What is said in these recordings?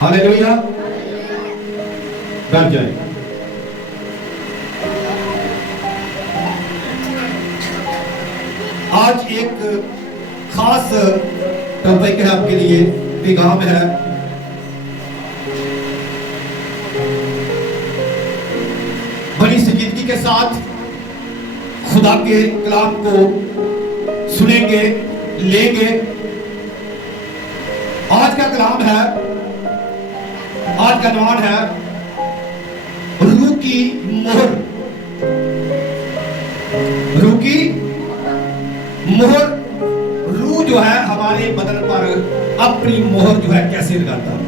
ہاللیلویا، بیٹھ جائیں۔ آج ایک خاص ٹاپک ہے آپ کے لیے، پیغام ہے۔ بڑی سنجیدگی کے ساتھ خدا کے کلام کو سنیں گے، لیں گے۔ آج کا کلام ہے، آج کا عنوان ہے روح کی مہر۔ روح کی مہر۔ روح جو ہے ہمارے بدن پر اپنی مہر جو ہے کیسے لگاتا ہے؟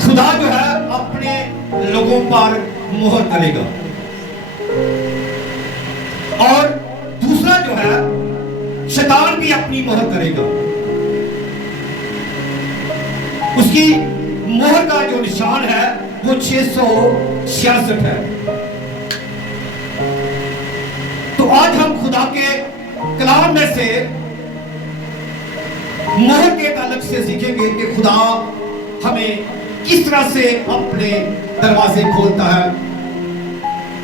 خدا جو ہے اپنے لوگوں پر مہر کرے گا، اور دوسرا جو ہے شیطان بھی اپنی مہر کرے گا۔ اس کی مہر کا جو نشان ہے وہ 666 ہے۔ تو آج ہم خدا کے کلام میں سے مہر کے تعلق سے سیکھیں گے کہ خدا ہمیں کس طرح سے اپنے دروازے کھولتا ہے،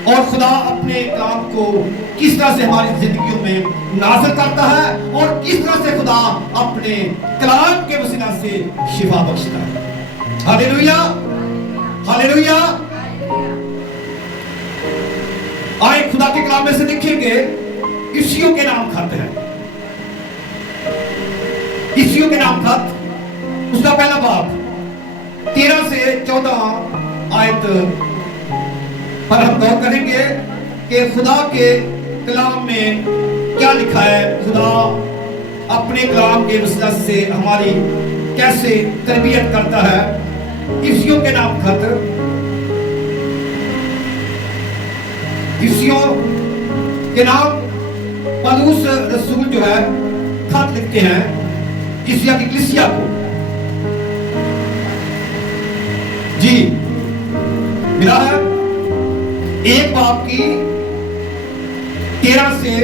اور خدا اپنے کلام کو کس طرح سے ہماری زندگیوں میں نازل کرتا ہے، اور کس طرح سے خدا اپنے کلام کے وسیلہ سے شفا بخشتا ہے۔ ہاللیلویا، ہاللیلویا۔ آئے خدا کے کلام میں سے دیکھیں گے، عیسیوں کے نام خط ہے۔ عیسیوں کے نام خط، اس کا پہلا باب 13 سے 14 آیت پر ہم غور کریں گے کہ خدا کے کلام میں کیا لکھا ہے، خدا اپنے کلام کے وسیلہ سے ہماری کیسے تربیت کرتا ہے۔ عیسیوں کے نام خط، عیسیوں کے نام پولس رسول جو ہے خط لکھتے ہیں عیسیا کی کلیسیا کو۔ جی ملا ہے، ایک باب کی 13 سے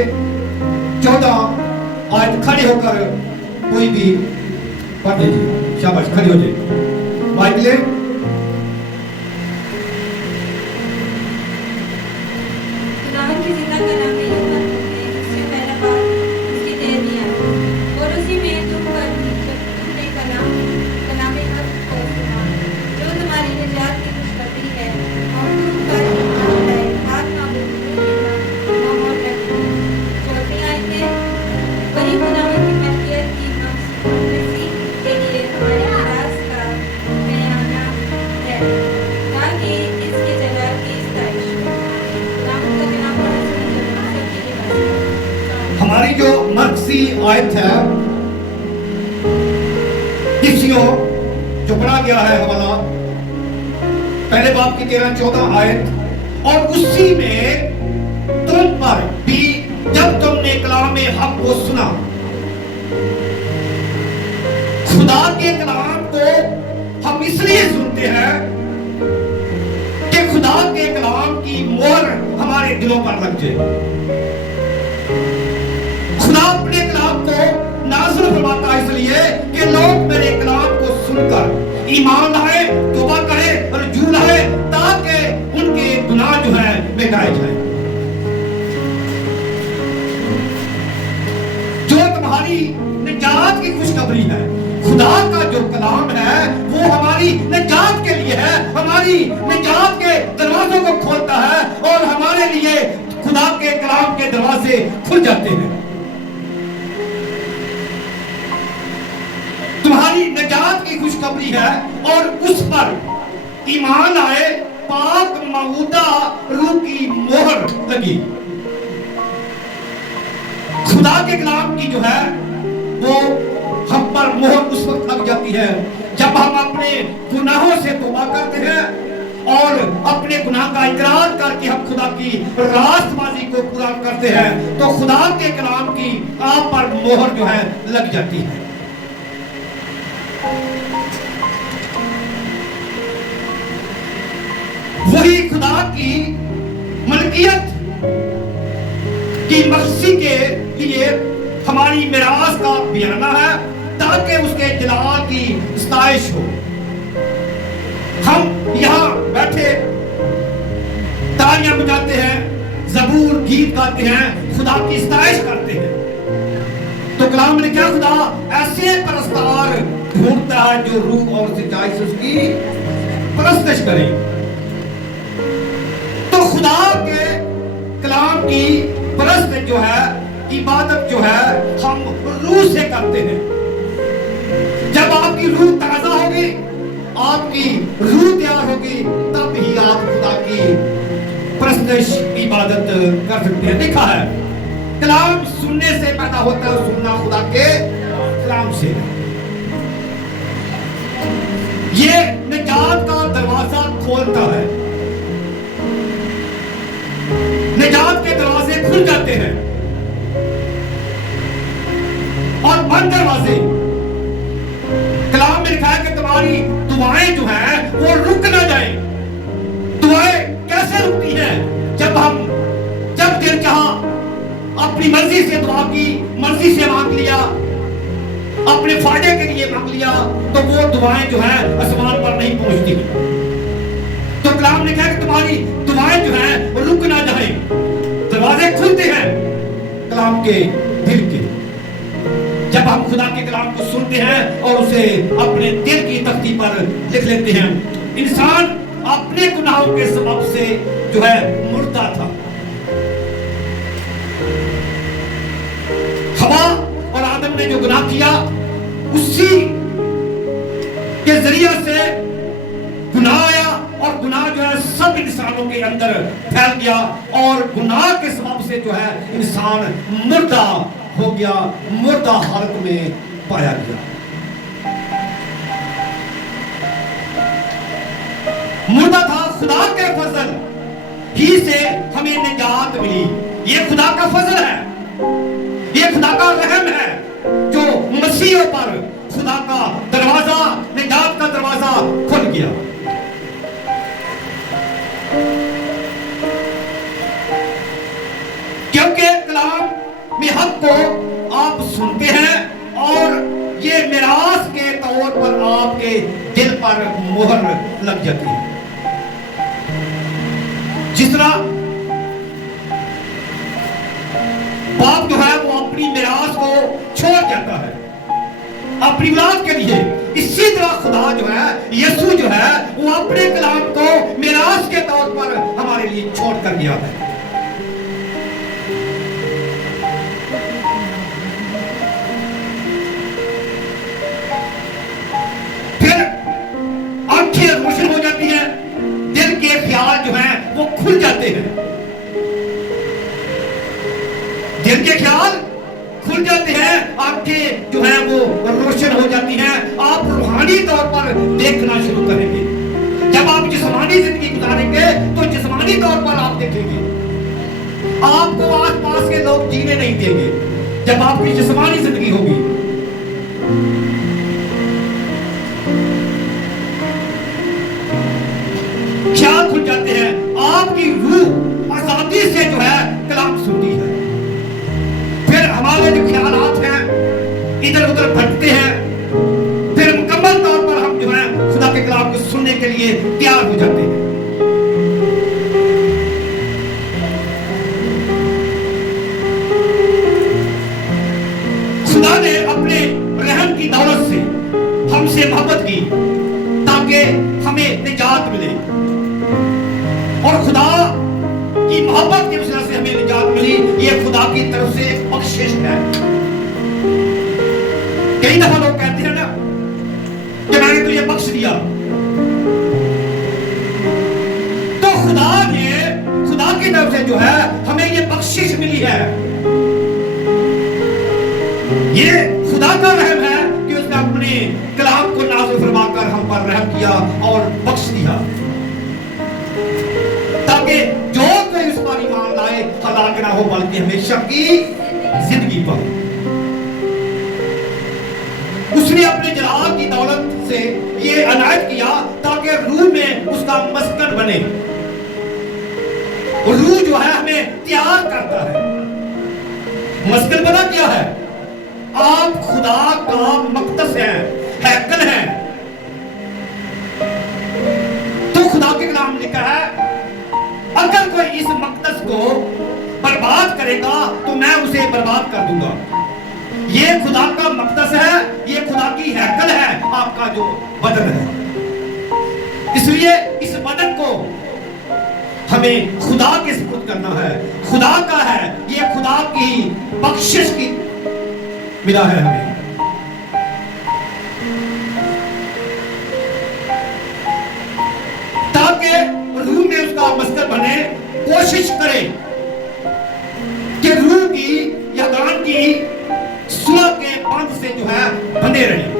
14 آیت کھڑے ہو کر کوئی بھی پڑھ لیجیے۔ شاباش، کھڑے ہو جائے، مائک لے۔ ہماری جو مرکزی آیت ہے عیسیوں جو پڑھا گیا ہے حوالہ پہلے باب کی 13-14 آیت، اور اسی میں تم پر بھی جب تم نے کلام حق کو سنا۔ خدا کے کلام کو ہم اس لیے سنتے ہیں کہ خدا کے کلام کی مہر ہمارے دلوں پر لگ جائے۔ خدا اپنے کلام کو نازل فرماتا ہے اس لیے کہ لوگ میرے کلام کو سن کر ایمان لائے، توبہ کرے، رجوع لائے، تاکہ ان کے گناہ جو ہے مٹائے جائیں۔ جو تمہاری نجات کی خوشخبری ہے، خدا کا جو کلام ہے وہ ہماری نجات کے لیے ہے، ہماری نجات کے دروازوں کو کھولتا ہے، اور ہمارے لیے خدا کے کلام کے دروازے کھل جاتے ہیں۔ تمہاری نجات کی خوشخبری ہے، اور اس پر ایمان آئے، پاک معمودہ روح کی مہر لگی۔ خدا کے کلام کی جو ہے وہ ہم پر مہر اس وقت لگ جاتی ہے جب ہم اپنے گناہوں سے توبہ کرتے ہیں، اور اپنے گناہ کا اقرار کر کے ہم خدا کی راست بازی کو پورا کرتے ہیں، تو خدا کے کلام کی آپ پر مہر جو ہے لگ جاتی ہے۔ وہی خدا کی ملکیت کی مخصی کے لیے ہماری میراث کا بیانہ ہے، تاکہ اس کے جلال کی ستائش ہو. ہم یہاں بیٹھے تالیاں بجاتے ہیں, زبور گیت گاتے ہیں, خدا کی ستائش کرتے ہیں. تو کلام نے کیا, خدا ایسے پرستار ڈھونڈتا ہے جو روح اور سچائی سے اس کی پرستش کریں. تو خدا کے کلام کی پرست جو ہے, عبادت جو ہے, ہم روح سے کرتے ہیں. جب آپ کی روح تازہ ہوگی, آپ کی روح تیار ہوگی, تب ہی آپ خدا کی پرستش عبادت کر سکتے ہیں. لکھا ہے کلام سننے سے پیدا ہوتا ہے, سننا خدا کے کلام سے. یہ نجات کا دروازہ کھولتا ہے. نجات کے دروازے کھل جاتے ہیں اور بند دروازے. کلام میں لکھا ہے کہ تمہاری دعائیں جو ہیں وہ رک نہ جائیں. دعائیں کیسے رکتی ہیں؟ جب دل چاہا اپنی مرضی سے دعا کی, مرضی سے مانگ لیا, اپنے فائدے کے لیے مانگ لیا, تو وہ دعائیں جو ہیں آسمان پر نہیں پہنچتی. تو کلام نے کہا کہ تمہاری دعائیں جو ہیں وہ رک نہ جائیں. دروازے کھلتے ہیں کلام کے دل کے, جب ہم خدا کے کلام کو سنتے ہیں اور اسے اپنے دل کی تختی پر لکھ لیتے ہیں. انسان اپنے گناہوں کے سبب سے جو ہے مردہ تھا. ہوا اور آدم نے جو گناہ کیا, اسی کے ذریعے سے گناہ آیا, اور گناہ جو ہے سب انسانوں کے اندر پھیل گیا, اور گناہ کے سبب سے جو ہے انسان مردہ ہو گیا, مردہ حالت میں پایا گیا. مردہ تھا. خدا کے فضل ہی سے ہمیں نجات ملی. یہ خدا کا فضل ہے, یہ خدا کا رحم ہے جو مسیح پر خدا کا دروازہ, نجات کا دروازہ کھل گیا. کیونکہ کلام میں حق کو آپ سنتے ہیں اور یہ میراث کے طور پر آپ کے دل پر مہر لگ جاتی ہے. جس طرح باپ جو ہے وہ اپنی میراث کو چھوڑ جاتا ہے اپنی اولاد کے لیے, اسی طرح خدا جو ہے, یسوع جو ہے, وہ اپنے کلام کو میراث کے طور پر ہمارے لیے چھوڑ کر گیا ہے. پھر آنکھیں روشن ہو جاتی ہیں, دل کے خیال جو ہیں وہ کھل جاتے ہیں. دل کے خیال کھل جاتے ہیں, آنکھیں جو ہیں وہ روشن ہو جاتی ہیں. آپ روحانی طور پر دیکھنا شروع کریں گے. جب آپ جسمانی زندگی گزاریں گے تو جسمانی طور پر آپ دیکھیں گے. آپ کو آس پاس کے لوگ جینے نہیں دیں گے جب آپ کی جسمانی زندگی ہوگی. خیال کھل جاتے ہیں, آپ کی روح آزادی سے جو ہے کلام سنتی ہے. پھر ہمارے جو خیالات ہیں ادھر ادھر بھٹکتے ہیں, پھر مکمل طور پر ہم جو ہے خدا کے کلام کو سننے کے لیے تیار ہو جاتے ہیں. خدا نے اپنے رحم کی دولت سے ہم سے محبت کی تاکہ ہمیں نجات ملے, اور خدا کی محبت کی وجہ سے ہمیں نجات ملی. یہ خدا کی طرف سے ایک بخشش ہے. کئی دفعہ لوگ کہتے ہیں نا کہ میں نے تجھے بخش دیا, تو خدا کی طرف سے جو ہے ہمیں یہ بخشش ملی ہے. یہ خدا کا رحم ہے کہ اس نے اپنے کلام کو نازل فرما کر ہم پر رحم کیا اور بخش دیا, تاکہ جو کوئی اس پر ایمان لائے ہلاک نہ ہو بلکہ ہمیشہ کی زندگی پائے. اس نے اپنے جلال کی دولت سے یہ عنایت کیا تاکہ روح میں اس کا مسکن بنے. روح جو ہے ہمیں تیار کرتا ہے. مسکن بنا کیا ہے؟ آپ خدا کا مقدس ہیں، ہیکل ہیں. تو خدا کے کلام میں لکھا ہے اگر کوئی اس مقدس کو برباد کرے گا تو میں اسے برباد کر دوں گا. یہ خدا کا مقدس ہے، یہ خدا کی ہیکل ہے، آپ کا جو بدن ہے. اس لیے اس بدن کو ہمیں خدا کے سپرد کرنا ہے، خدا کا ہے، یہ خدا کی بخشش کی ملا ہے ہمیں. تاکہ روح میں اس کا مسکن بنے، کوشش کرے کہ روح کی یا دان کی صلح کے بند سے جو ہے بندے رہے.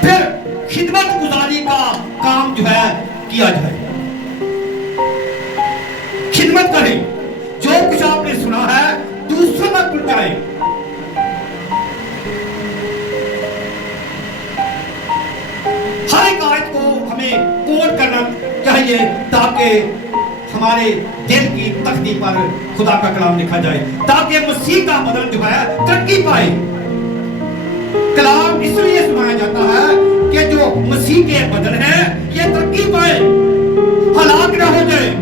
پھر خدمت گزاری کا کام جو ہے کیا جائے، خدمت کرے، جو کچھ آپ نے سنا ہے دوسروں تک پہنچائے. ہر ایک آیت کو ہمیں کوٹ کرنا چاہیے تاکہ ہمارے دل کی تختی پر خدا کا کلام لکھا جائے، تاکہ مسیح کا بدن جو ہے ترقی پائے. کلام اس لیے سنایا جاتا ہے کہ جو مسیح کے بدن ہے یہ ترقی پائے، ہلاک نہ ہو جائے.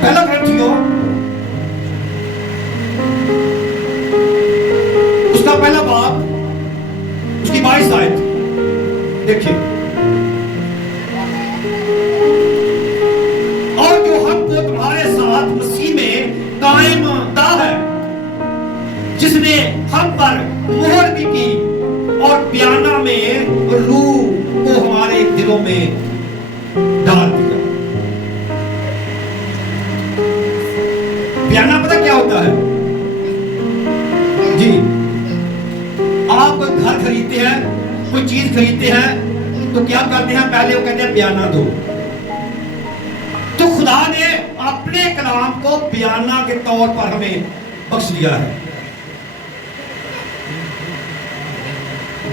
پہلا کرنتھیوں اس کا پہلا باب اس کی 22 آیت دیکھیں. اور جو ہم کو تمہارے ساتھ مسیح میں قائم دا ہے، جس نے ہم پر مہر بھی کی اور پیانہ میں روح کو ہمارے دلوں میں ڈال دیا. پیانہ پتہ کیا ہوتا ہے جی؟ آپ گھر خریدتے ہیں، کوئی چیز خریدتے ہیں تو کیا کرتے ہیں؟ پہلے وہ کہتے ہیں بیانہ دو. تو خدا نے اپنے کلام کو بیانہ کے طور پر ہمیں بخش دیا ہے.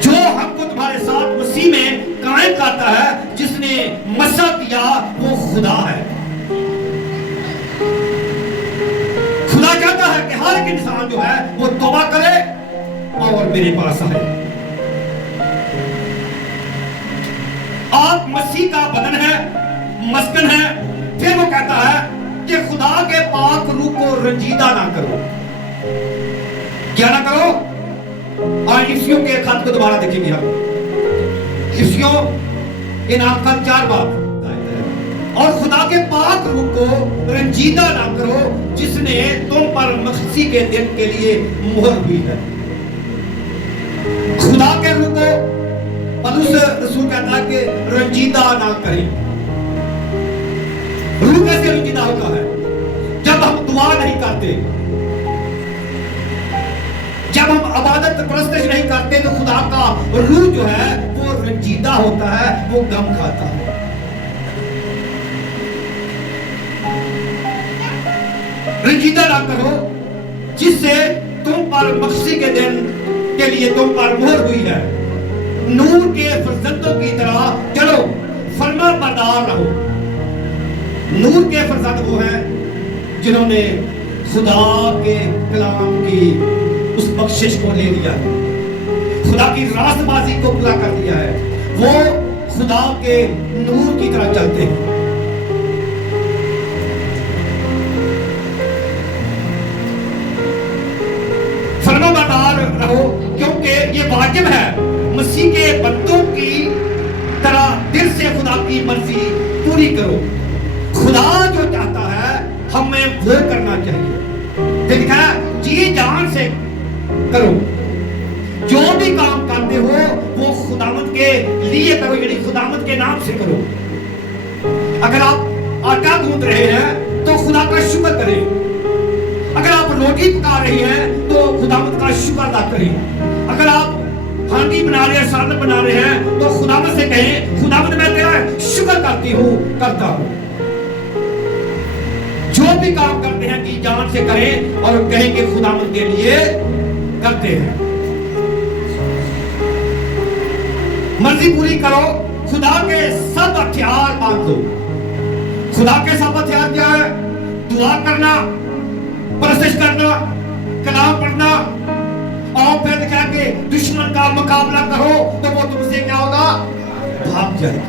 جو ہم کو تمہارے ساتھ مسیح میں قائم کرتا ہے، جس نے مسح کیا وہ خدا ہے. خدا چاہتا ہے کہ ہر ایک انسان جو ہے وہ توبہ کرے اور میرے پاس آئے. آپ مسیح کا بدن ہے، مسکن ہے. پھر وہ کہتا ہے کہ خدا کے پاک روح کو رنجیدہ نہ کرو. کیا نہ کرو؟ آج افسیوں کے خط کو دوبارہ دیکھیں گے ہم. افسیوں ان آپ کا 4 باب. اور خدا کے پاک روح کو رنجیدہ نہ کرو جس نے تم پر مسیح کے دن کے لیے مہر ہوئی ہے. خدا کے روح کو پولس رسول کہتا ہے کہ رنجیدہ نہ کریں. روح کیسے رنجیدہ ہوتا ہے؟ جب ہم دعا نہیں کرتے، جب ہم عبادت پرستش نہیں کرتے تو خدا کا روح جو ہے وہ رنجیدہ ہوتا ہے، وہ غم کھاتا ہے. رنجیدہ نہ کرو جس سے تم پر مسیح کے دن کے لیے تم پر مہر ہوئی ہے. نور کے فرزندوں کی طرح چلو، فرما بردار رہو. نور کے فرزند وہ ہیں جنہوں نے خدا کے کلام کی اس بخشش کو لے لیا ہے، خدا کی راست بازی کو پورا کر دیا ہے. وہ خدا کے نور کی طرح چلتے ہیں. فرما بردار رہو کیونکہ یہ واجب ہے مسیح کے بندوں کی طرح دل سے خدا کی مرضی پوری کرو. خدا جو چاہتا ہے ہمیں وہ کرنا چاہیے. دیکھا جی جان سے کرو، جو بھی کام کرتے ہو وہ خداوند کے لیے کرو، یعنی خداوند کے نام سے کرو. اگر آپ آٹا گوندھ رہے ہیں تو خدا کا شکر کریں. اگر آپ روٹی پکا رہی ہیں تو خداوند کا شکر ادا کریں. اگر آپ ہانڈی بنا رہے ہیں، سالن بنا رہے ہیں تو خداوند سے کہیں خداوند میں تیرا شکر کرتی ہوں، کرتا ہوں. جو بھی کام کرتے ہیں جی جان سے کریں اور کہیں کہ خداوند کے لیے کرتے ہیں. مرضی پوری کرو खुदा के सब हथियार मान लो। खुदा के सब हथियार क्या है? दुआ करना, परस्तिश करना, कलाम पढ़ना, और फिर क्या कि दुश्मन का मुकाबला करो तो वो तुमसे क्या होगा? भाग जाएगा।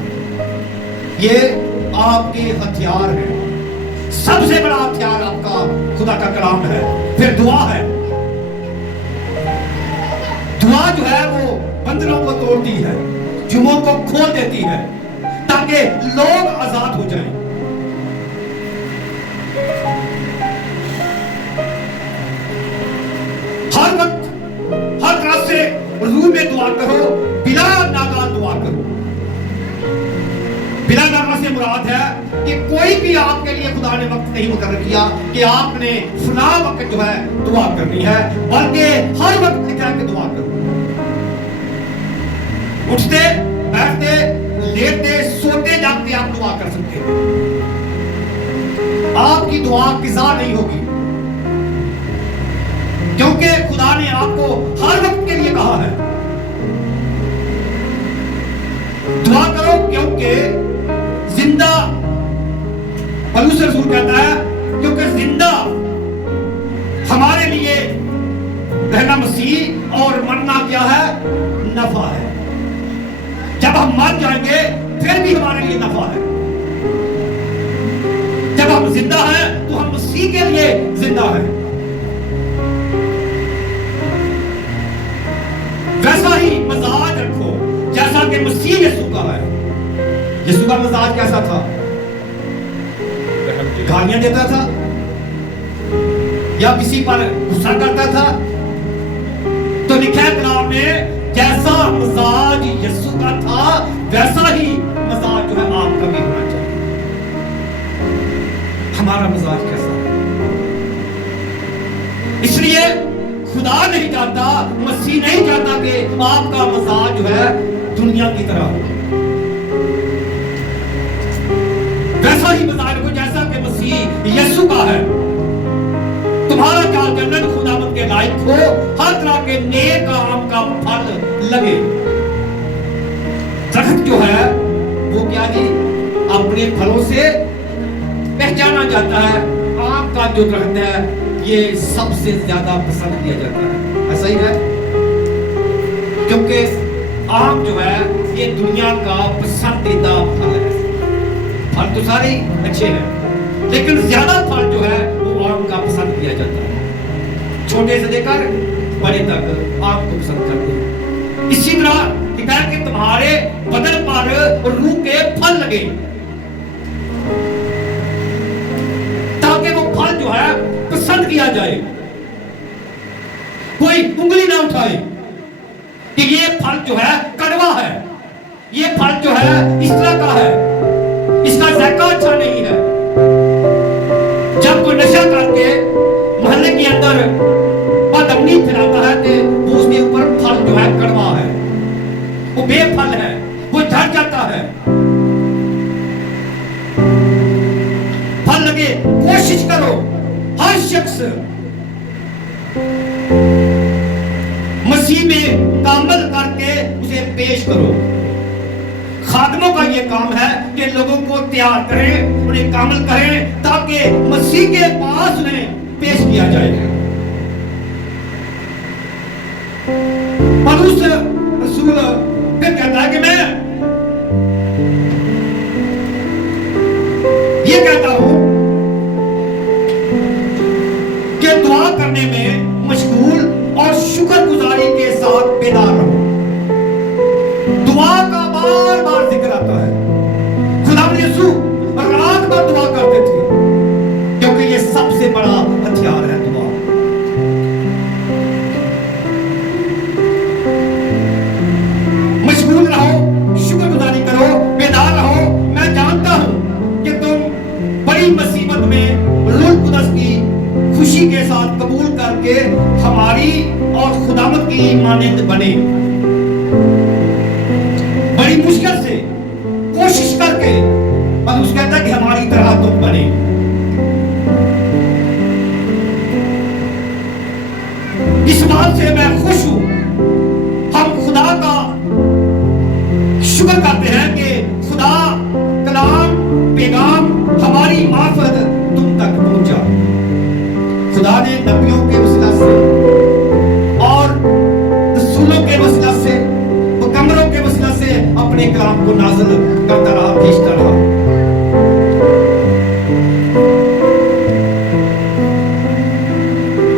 ये आपके हथियार हैं। सबसे बड़ा हथियार आपका खुदा का कलाम है। फिर दुआ है। दुआ जो है वो बंधनों को तोड़ती है, जुमों को खोल देती है, ताकि लोग आजाद हो जाएं। हर वक्त हर तरह से रूह में दुआ करो, बिना नागा दुआ करो। बिना नागा से मुराद है कि कोई भी आपके लिए खुदा ने वक्त नहीं मुकर्रर किया कि आपने फला वक्त जो है दुआ करनी है, बल्कि हर वक्त लिखा है कि दुआ करो। उठते बैठते लेटते सोते जागते आप दुआ कर सकते हैं। आपकी दुआ किज़ा नहीं होगी, क्योंकि खुदा ने आपको हर वक्त के लिए कहा है दुआ करो, क्योंकि जिंदा पौलुस रसूल कहता है, क्योंकि जिंदा हमारे लिए रहना मसीह और मरना क्या है? नफा है। जब हम मर जाएंगे फिर भी हमारे लिए नफा है। जब हम जिंदा हैं तो हम मसीह के लिए जिंदा हैं। वैसा ही मजाज रखो जैसा कि मसीह यीशु का है। यीशु का मजाज कैसा था? गालियां देता था या किसी पर गुस्सा करता था? तो लिखा है कलाम में, जैसा मजाज यीशु का था वैसा ही मजाज जो है आपका भी होना चाहिए। हमारा मजाज कैसा है? इसलिए खुदा नहीं चाहता, मसीह नहीं चाहता कि आपका मजाज जो है दुनिया की तरह हो। वैसा ही मजाज हो जैसा कि मसीह यीशु का है। तुम्हारा चाल चलन खुदावंद के लायक हो, हर तरह के नेक काम का फल लगे। दरख्त जो है वो क्या जी? अपने फलों से पहचाना जाता है। आम का जो दरख्त है ये सबसे ज्यादा पसंद किया जाता है, ऐसा ही है, क्योंकि आम जो है ये दुनिया का पसंदीदा फल है। फल तो सारे अच्छे हैं, लेकिन ज्यादा फल जो है वो आम का पसंद किया जाता है। छोटे से लेकर बड़े तक आम को पसंद करते हैं। इसी तरह लिखा है कि तुम्हारे बदन पर रूह के फल लगे, ताकि वो फल जो है पसंद किया जाए। कोई उंगली ना उठाए कि ये फल जो है कड़वा है, ये फल जो है इस तरह का है, इसका जायका अच्छा नहीं है। जब कोई नशा करके मोहल्ले के अंदर बदअमनी फैलाता है तो वो उसके ऊपर फल जो है कड़वा है, वो बेफल है, वो झड़ जाता है। फल लगे, कोशिश करो हर शख्स मसीह में कामल करके उसे पेश करो। खादमों का ये काम है कि लोगों को तैयार करें, उन्हें कामल करें, ताकि मसीह के पास उन्हें पेश किया जाए। पौलुस रसूल फिर कहता है कि मैं ये कहता हूं कि दुआ करने में मशगूल और शुक्रगुजारी के साथ बेदार रहो। दुआ का बार बार जिक्र आता है। खुदा यीशु रात भर दुआ करते थे, क्योंकि ये सबसे बड़ा हथियार है दुआ। मशगूल रहो, शुक्रगुजारी करो, बेदार रहो। मैं जानता हूं कि तुम बड़ी मुसीबत में रूह कुदस की खुशी के साथ कबूल करके हमारी और खुदावंद की मानंद बने। बड़ी मुश्किल से कोशिश करके पौलुस कहता है कि हमारी तरह तुम बने। इस बात से मैं खुश हूं। हम खुदा का शुक्र करते हैं कि खुदा ने नबियों के वसीला से और रसूलों के वसीला से, पैगंबरों के वसीला से अपने कलाम को नाज़िल करता रहा, भेजता रहा।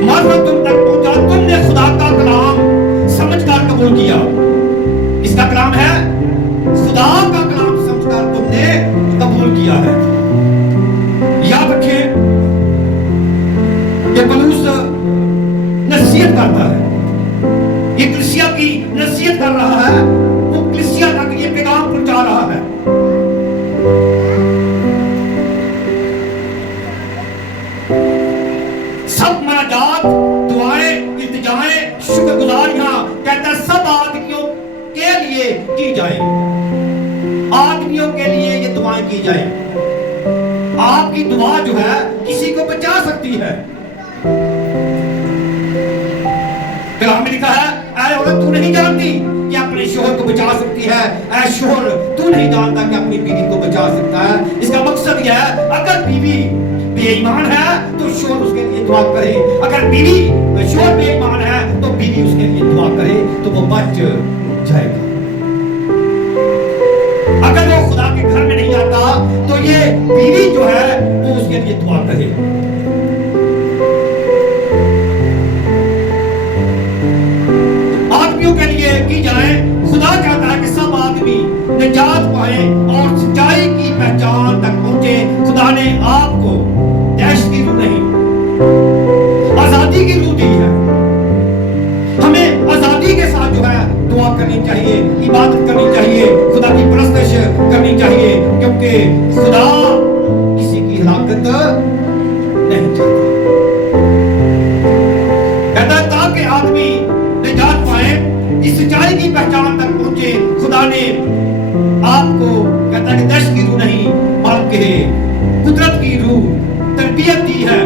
मानो तुम तक पहुंचा, तुमने खुदा का कलाम समझकर कबूल किया। इसका कलाम है, खुदा का कलाम समझकर तुमने कबूल किया है। याद रखें कि पौलुस नसीहत करता है, ये कलीसिया की नसीहत कर रहा है, वो कलीसिया तक ये पैगाम पहुंचा रहा है। सब मनाजात, दुआएं, इल्तिजाएं, शुक्रगुजारियां कहता है सब आदमियों के लिए की जाए, आदमियों के लिए ये दुआएं की जाए। आपकी दुआ जो है किसी को बचा सकती है। कलाम में लिखा है, ऐ औरत तू नहीं जानती कि अपने शोहर को बचा सकती है, ऐ शोहर तू नहीं जानता कि अपनी बीवी को बचा सकता है। इसका मकसद यह है, अगर बीवी बेईमान है तो शोहर उसके लिए दुआ करे, अगर बीवी शोहर बेईमान है तो बीवी उसके लिए दुआ करे तो वो बच जाएगा। अगर वो खुदा के घर में नहीं आता तो ये बीवी जो है वो उसके लिए दुआ करे। आदमियों के लिए की जाए। खुदा चाहता है कि सब आदमी निजात पाए और सच्चाई की पहचान तक पहुंचे। खुदा ने आपको दहशत की रूह नहीं, आजादी की रूह दी है। हमें आजादी के साथ जो है दुआ करनी चाहिए, इबादत करनी चाहिए, खुदा की परस्तिश करनी चाहिए, क्योंकि खुदा किसी की हलाकत नहीं चाहता। कहता है ताकि आदमी निजात पाए, इस सच्चाई की पहचान तक पहुंचे। खुदा ने आपको कहता है कि दहशत की रूह नहीं बल्कि कुदरत की रूह, तरबियत दी है।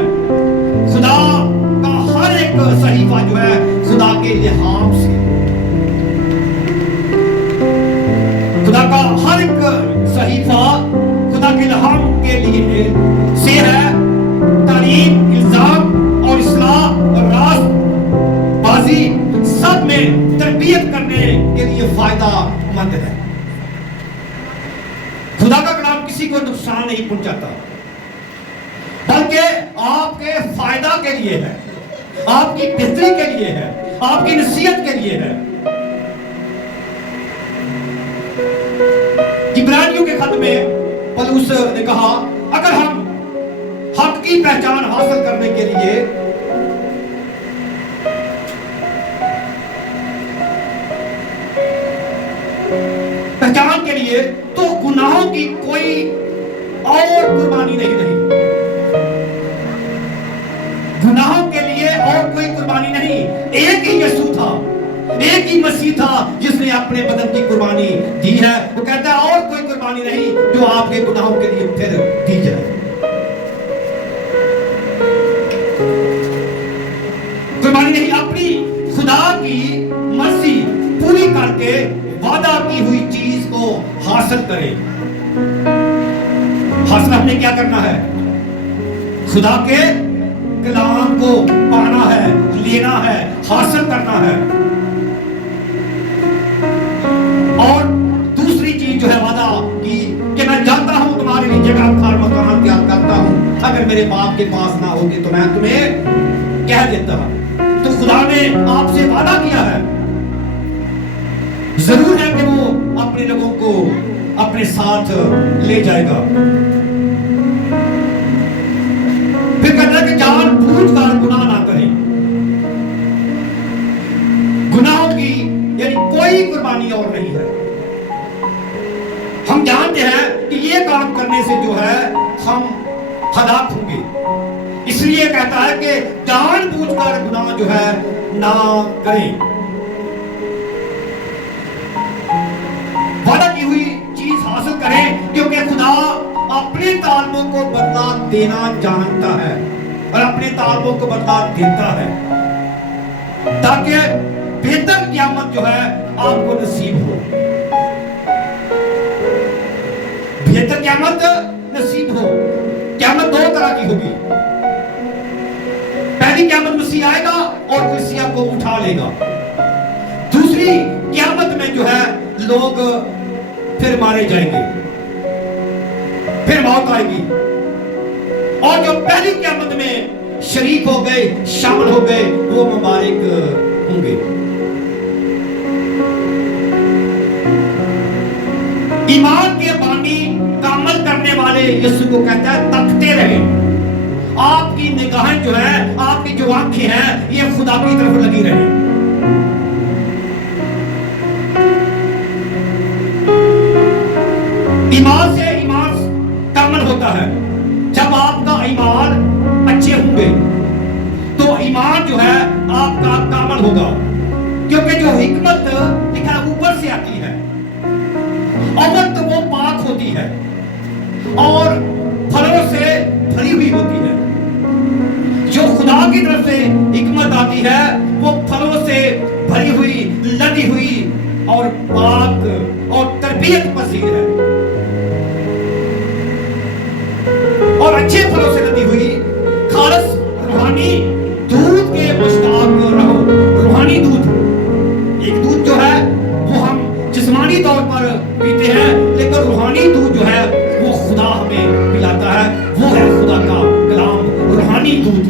खुदा का हर एक सहीफा जो है खुदा के इल्हाम से, खुदा का हर एक सहीफा खुदा के इल्हाम के लिए से है। तालीम, इल्जाम और इस्लाह और रास्तबाजी सब में तरबियत करने के लिए फायदा मंद है। खुदा का कलाम किसी को नुकसान नहीं पहुंचाता, बल्कि आपके फायदा के लिए है, आपकी बेहतरी के लिए है, आपकी नसीहत के लिए है। इब्रानियों के खत में पौलुस ने कहा, अगर हम हक की पहचान हासिल करने के लिए तो गुनाहों की कोई और कुर्बानी नहीं रही। गुनाहों के लिए और कोई कुर्बानी नहीं, एक ही यीशु था, एक ही मसीह था जिसने अपने बदन की कुर्बानी दी है। वो कहता है और कोई कुर्बानी नहीं जो आपके गुनाहों के लिए फिर दी जाए। कुर्बानी नहीं, अपनी खुदा की मर्जी पूरी करके वादा की हुई चीज को हासिल करें। हासिल हमने क्या करना है? खुदा के कलाम को पाना है, लेना है, हासिल करना है। और दूसरी चीज जो है वादा की कि मैं जाता हूं तुम्हारे लिए जगह खार मकान तैयार करता हूं, अगर मेरे बाप के पास ना होगे तो मैं तुम्हें कह देता। तो खुदा ने आपसे वादा किया है, जरूर है कि वो अपने लोगों को अपने साथ ले जाएगा। फिर कहता है कि जानबूझकर गुनाह ना करें। गुनाहों की यानी कोई कुर्बानी और नहीं है। हम जानते हैं कि ये काम करने से जो है हम हलाक होंगे, इसलिए कहता है कि जानबूझकर गुनाह जो है ना करें। वादा की हुई चीज हासिल करें, क्योंकि खुदा अपने तालबों को बदला देना जानता है और अपने तालबों को बदला देता है, ताकि बेहतर क़यामत जो है आपको नसीब हो। बेहतर क़यामत नसीब हो। क़यामत दो तरह की होगी। पहली क़यामत मसीह आएगा और कलीसिया को उठा लेगा। दूसरी क़यामत में जो है लोग फिर मारे जाएंगे, फिर मौत आएगी। और जो पहली क़यामत में शरीक हो गए, शामिल हो गए, वो मुबारक होंगे। ईमान के बानी का अमल करने वाले यीशु को कहता है तकते रहे। आपकी निगाहें जो है, आपकी जो आंखें हैं, ये खुदा की तरफ लगी रहे। ईमान से ईमान का अमल होता है। जब आपका ईमान अच्छे होंगे तो ईमान जो है आपका कामल होगा, क्योंकि जो हिकमत लिखा ऊपर से आती है, अमल तो वो पाक होती है और फलों से भरी हुई होती है। जो खुदा की तरफ से हिकमत आती है वो फलों से भरी हुई, लदी हुई और पाक और तरबियत पसीर है, और अच्छे फलों से लदी हुई खालस रूहानी दूध के मुश्ताक रहो। रूहानी दूध, एक दूध जो है वो हम जिस्मानी तौर पर पीते हैं, लेकिन रूहानी दूध जो है वो खुदा हमें पिलाता है, वो है खुदा का कलाम, रूहानी दूध।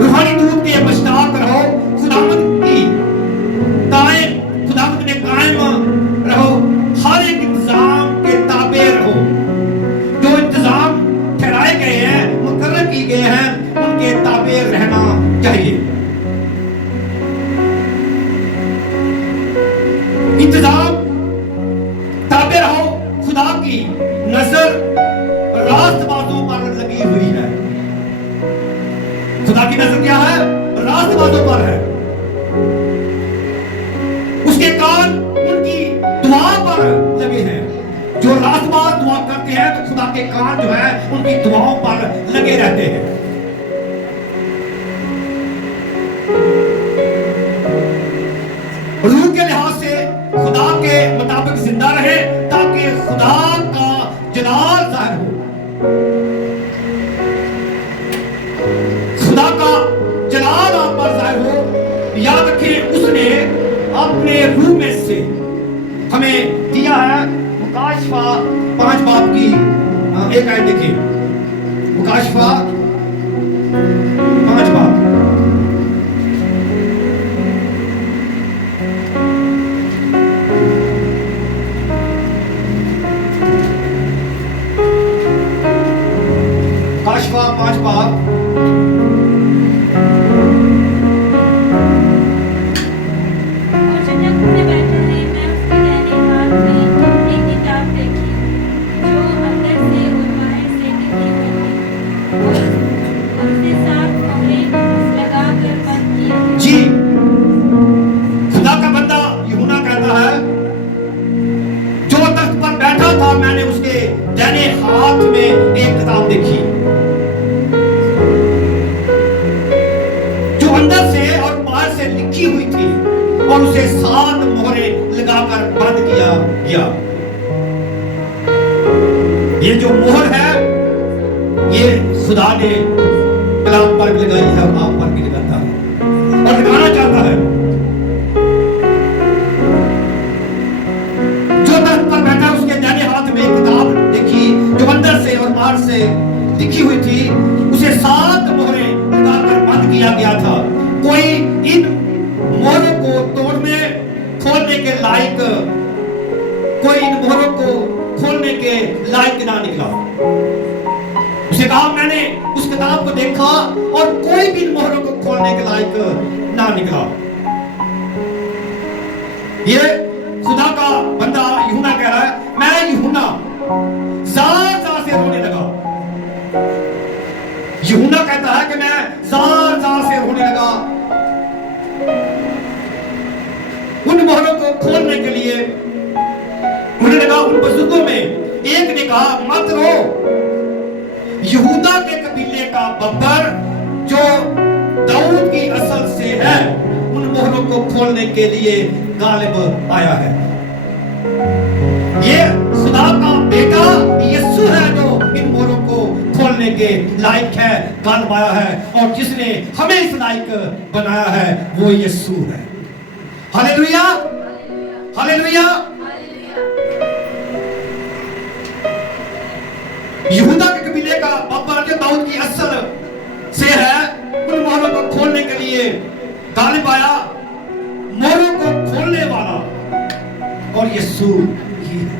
रूहानी दूध के मुश्ताक रहो, खुदावंद की कायम, खुदावंद में कायम रहो, हर एक इंतजाम के ताबे रहो। जो इंतजाम ठहराए गए हैं, मुकर्रर किए गए हैं, उनके ताबे रहना चाहिए। इंतजाम ताबे रहो। खुदा की नजर रास्तबाजों पर लगी हुई है। खुदा की नजर क्या है? रास्तबाजों पर है। उसके कान उनकी दुआ पर लगे हैं। जो रास्तबाज दुआ करते हैं तो खुदा के कान जो है उनकी दुआओं पर लगे रहते हैं। रूह के लिहाज से खुदा के मुताबिक जिंदा रहे, ताकि खुदा का जलाल जाहिर हो। खुदा का जलाल आप पर जाहिर हो। याद रखें, उसने अपने रूह में से हमें दिया है। मुकाशफा 5 बाब की एक आयत देखिए, मुकाशफा 5 बाब। मुकाशफा 5 बाब ये जो मोहर है ये खुदा ने कलाम पर भी लगाई है, आप पर भी लगाता है और लगाना चाहता है। जो तख्त पर बैठा उसके दाहिने हाथ में एक किताब देखी जो अंदर से और बाहर से लिखी हुई थी। उसे 7 मोहरें लगाकर बंद किया गया था। कोई इन मोहरों को तोड़ने खोलने के लायक, कोई इन मोहरों को खोलने के लायक ना निकला। उसे कहा, मैंने उस किताब को देखा और कोई भी इन मोहरों को खोलने के लायक ना निकला। ये खुदा का बंदा यूहन्ना कह रहा है, मैं यूहन्ना ज़ार-ज़ार से रोने लगा। यूहन्ना कहता है कि मैं ज़ार-ज़ार से रोने लगा उन मोहरों को खोलने के लिए। मुझे लगा उन बुजुर्गों में एक ने कहा, मत रो, यहूदा के कबीले का बब्बर जो दाऊद की असल से है उन मोहरों को खोलने के लिए गालिब आया है। ये खुदा का बेटा यीशु लायक है गल पाया है, और जिसने हमें इस लायक बनाया है वो यीशु है। Hallelujah, hallelujah. यहूदा के कबीले का बाबा जो दाऊद की असल से है, उन मोहरों को खोलने के लिए गालिब आया, मोहरों को खोलने वाला, और यीशु ही है।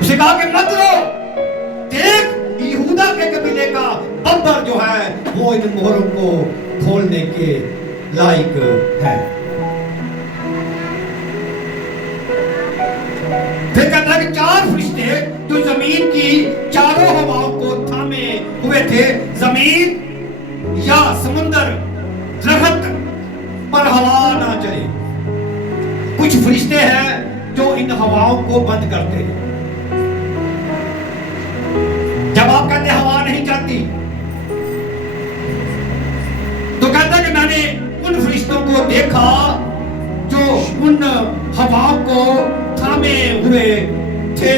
उसे कहा कि मत रो, देख यहूदा के कबीले का बब्बर जो है वो इन मोहरों को खोलने के लायक है। फिर कहता है कि 4 फरिश्ते जो जमीन की चारों हवाओं को थामे हुए थे, जमीन या समुंदर दरख्त पर हवा ना चले। कुछ फरिश्ते हैं जो इन हवाओं को बंद करते हैं। जब आप कहते हवा नहीं चलती, तो कहता है कि मैंने उन फरिश्तों को देखा जो उन हवाओं को थामे हुए थे,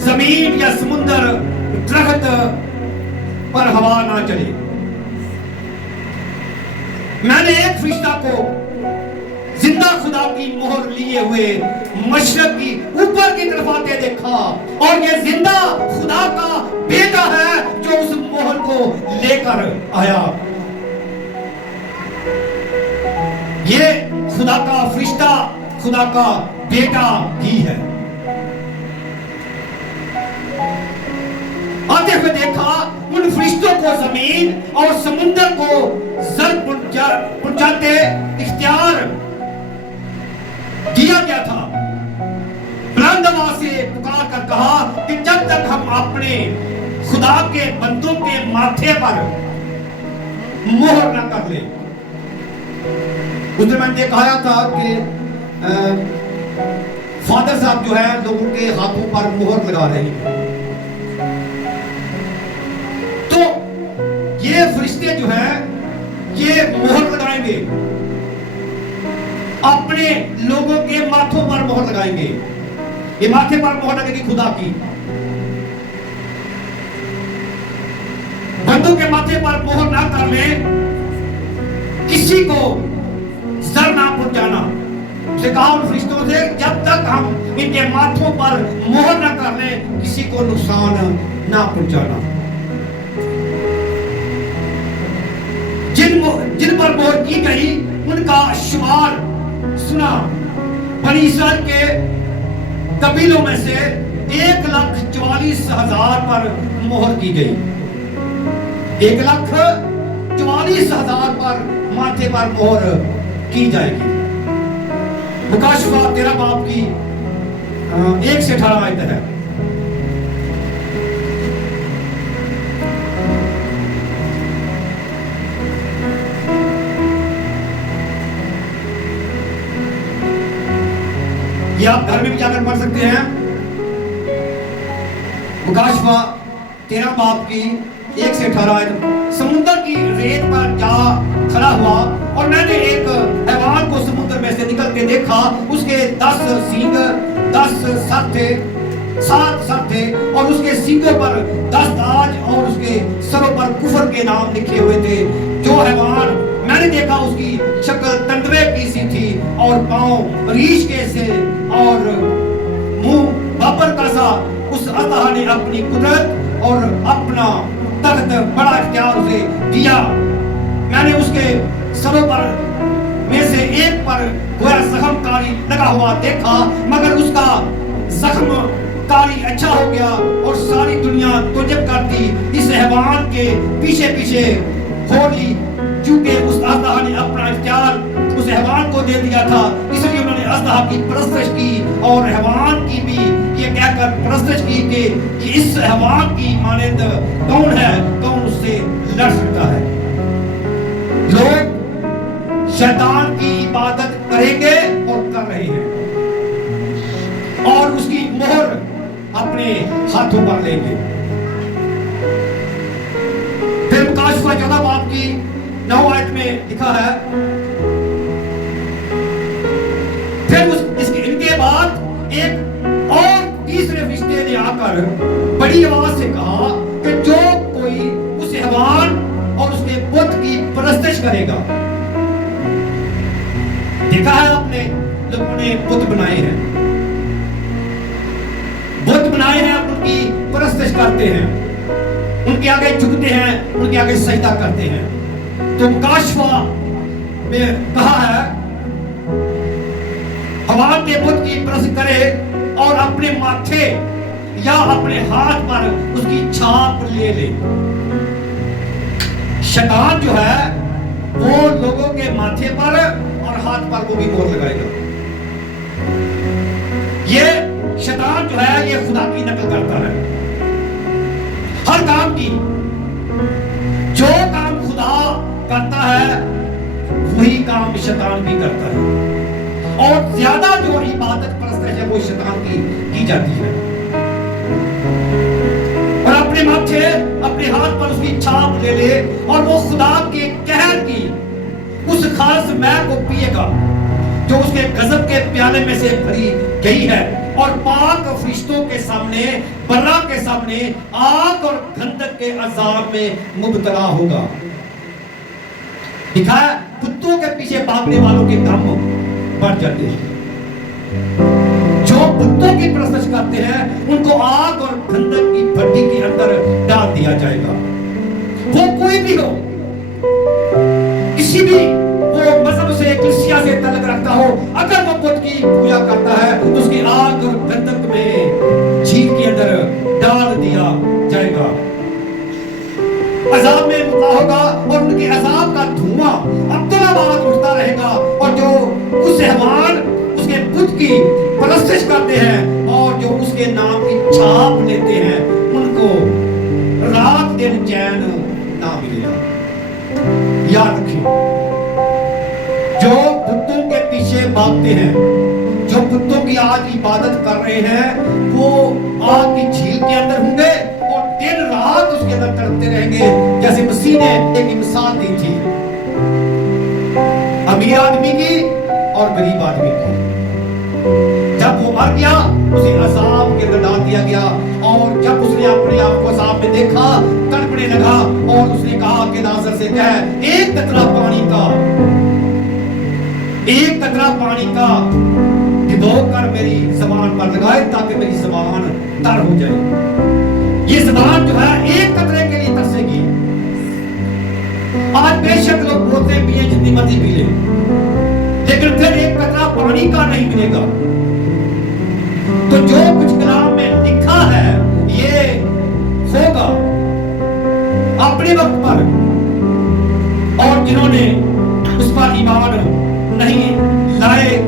जमीन या समुंदर दरख्त पर हवा ना चले। मैंने एक फरिश्ता को जिंदा खुदा की मोहर लिए हुए मशरक की ऊपर की तरफ आते देखा, और ये जिंदा खुदा का बेटा है जो उस मोहर को लेकर आया। ये खुदा का फरिश्ता खुदा का बेटा ही है। आते हुए देखा उन फरिश्तों को जमीन और समुंदर को जर पहुंचाते इख्तियार दिया गया था। बुलंद आवाज से पुकार कर कहा कि जब तक हम अपने खुदा के बंदों के माथे पर मोहर न कर ले। उस दिन मैंने दिखाया था कि फादर साहब जो है लोगों के हाथों पर मोहर लगा रहे हैं। तो ये फरिश्ते जो है ये मोहर लगाएंगे, अपने लोगों के माथों पर मोहर लगाएंगे। ये माथे पर मोहर लगेगी खुदा की। बंदों के माथे पर मोहर ना करने, किसी को जर ना पहुंचाना। उसे कहा उन फरिश्तों से जब तक हम इनके माथों पर मोहर ना कर ले, किसी को नुकसान ना पहुंचाना। जिन पर मोहर की गई उनका शुमार सुना। बनी इस्राएल के कबीलों में से 1,44,000 पर मोहर की गई। 1,44,000 पर माथे पर मोहर की जाएगी। मुकाशफा 13 बाब की 1 से 18 आयत है। ये आप घर में भी जाकर पढ़ सकते हैं। मुकाशफा 13 बाब की 1 से 18 आयत। समुद्र की रेत पर जा खड़ा हुआ और मैंने एक हैवान को समुद्र में से निकलते देखा। उसके 10 सींग 10 सर थे और उसके सींगों पर 10 ताज और उसके सरों पर कुफर के नाम लिखे हुए थे। जो हैवान मैंने देखा उसकी शक्ल तंदुए की सी थी और पांव रीछ के से और मुंह बबर का सा। उस अल्लाह ने अपनी कुदरत और अपना तख्त बड़ा इख्तियार उसे दिया। मैंने उसके सरों पर में से एक पर गोया जख्म कारी लगा हुआ देखा, मगर उसका जख्म कारी अच्छा हो गया और सारी दुनिया तुझब करती इस हैवान के पीछे पीछे हो ली, क्योंकि उस अल्लाह ने अपना इख्तियार उस हैवान को दे दिया था। इसलिए उन्होंने अल्लाह की परस्तिश की और हैवान की भी ये कहकर परस्तिश की कि इस हैवान की मानंद कौन है, कौन उससे लड़ सकता है। लोग शैतान की इबादत करेंगे और कर रहे हैं और उसकी मोहर अपने हाथों पर लेंगे। फिर मुकाशफा 14 बाब की 9 आयत में लिखा है, फिर इनके बाद एक और तीसरे फरिश्ते ने आकर बड़ी आवाज से कहा, کہ جو کوئی اس حیوان اور اس کے بت کی پرستش کرے گا. دیکھا ہے آپ نے لوگوں نے بت بنائے ہیں, بت بنائے ہیں, ان کی پرستش کرتے ہیں, ان کے آگے جھکتے ہیں, ان کے آگے سجدہ کرتے ہیں. تو کاشفہ میں کہا ہے حیوان کے بت کی پرستش کرے اور اپنے ماتھے یا اپنے ہاتھ پر اس کی چھاپ لے لے. شیطان جو ہے وہ لوگوں کے ماتھے پر اور ہاتھ پر وہ بھی مہر لگائے گا. یہ شیطان جو ہے یہ خدا کی نقل کرتا ہے ہر کام کی. جو کام خدا کرتا ہے وہی کام شیطان بھی کرتا ہے, اور زیادہ جو عبادت پرستش ہے وہ شیطان کی جاتی ہے. اور اپنے ماتھے اپنے ہاتھ پر اس کی چھاپ لے لے اور وہ خدا کے قہر کی اس خالص مے کو پیے گا جو اس کے غضب کے پیالے میں سے بھری گئی ہے, اور پاک فرشتوں کے سامنے برا کے سامنے آگ اور گندک کے عذاب میں مبتلا ہوگا. دکھا ہے کتوں کے پیچھے بھاگنے والوں کے کام بڑھ جاتے ہیں. جو بتوں کی پرستش کرتے ہیں ان کو آگ اور گندک کی بھٹی کے اندر ڈال دیا جائے گا. وہ کوئی بھی ہو, کسی بھی وہ مذہب سے کلیسیا سے تعلق رکھتا ہو, اگر وہ بت کی پوجا کرتا ہے تو اس کی آگ اور گندک میں جھیل کے اندر ڈال دیا جائے گا. عذاب میں مبتلا ہوگا اور ان کے عذاب کا دھواں عبدالآباد اٹھتا رہے گا. اور جو اس حیوان اس کے بت کی پرستش کرتے ہیں اور جو اس کے نام کی چھاپ لیتے ہیں ان کو رات دن چین نہ ملے گا. یاد رکھیں, جو بتوں کے پیچھے بھاگتے ہیں, جو بتوں کی آج عبادت کر رہے ہیں, وہ آگ کی جھیل کے اندر ہوں گے اور دن رات اس کے اندر تڑپتے رہیں گے. جیسے مسیح نے ایک مثال دی تھی امیر آدمی کی اور غریب آدمی کی. جب وہ مر گیا اسے عذاب کے اندر ڈال دیا گیا, اور جب اس نے اپنے آپ کو عذاب میں دیکھا تڑپنے لگا اور اس نے کہا کہ ناظر سے کہہ ایک قطرہ پانی کا ڈبو کر میری زبان پر لگائے تاکہ میری زبان تر ہو جائے. یہ زبان جو ہے ایک قطرے کے لیے ترسے گی. آج بے شک لوگ بولتے پیے جتنی مرضی پی لیں, لیکن پھر ایک قطرہ پانی کا نہیں ملے گا. تو جو کچھ کلام میں لکھا ہے یہ ہوگا اپنے وقت پر, اور جنہوں نے اس پر ایمان نہیں لائے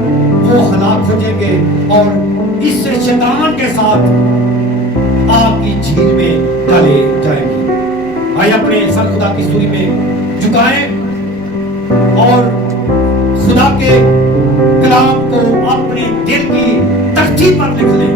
وہ ہلاک ہو جائیں گے اور اس سے شیطان کے ساتھ آگ کی جھیل میں ڈالے جائیں گے. آئے اپنے سر خدا کی حضوری میں جھکائیں اور خدا کے کلام کو اپنے دل کی تختی پر لکھ لیں.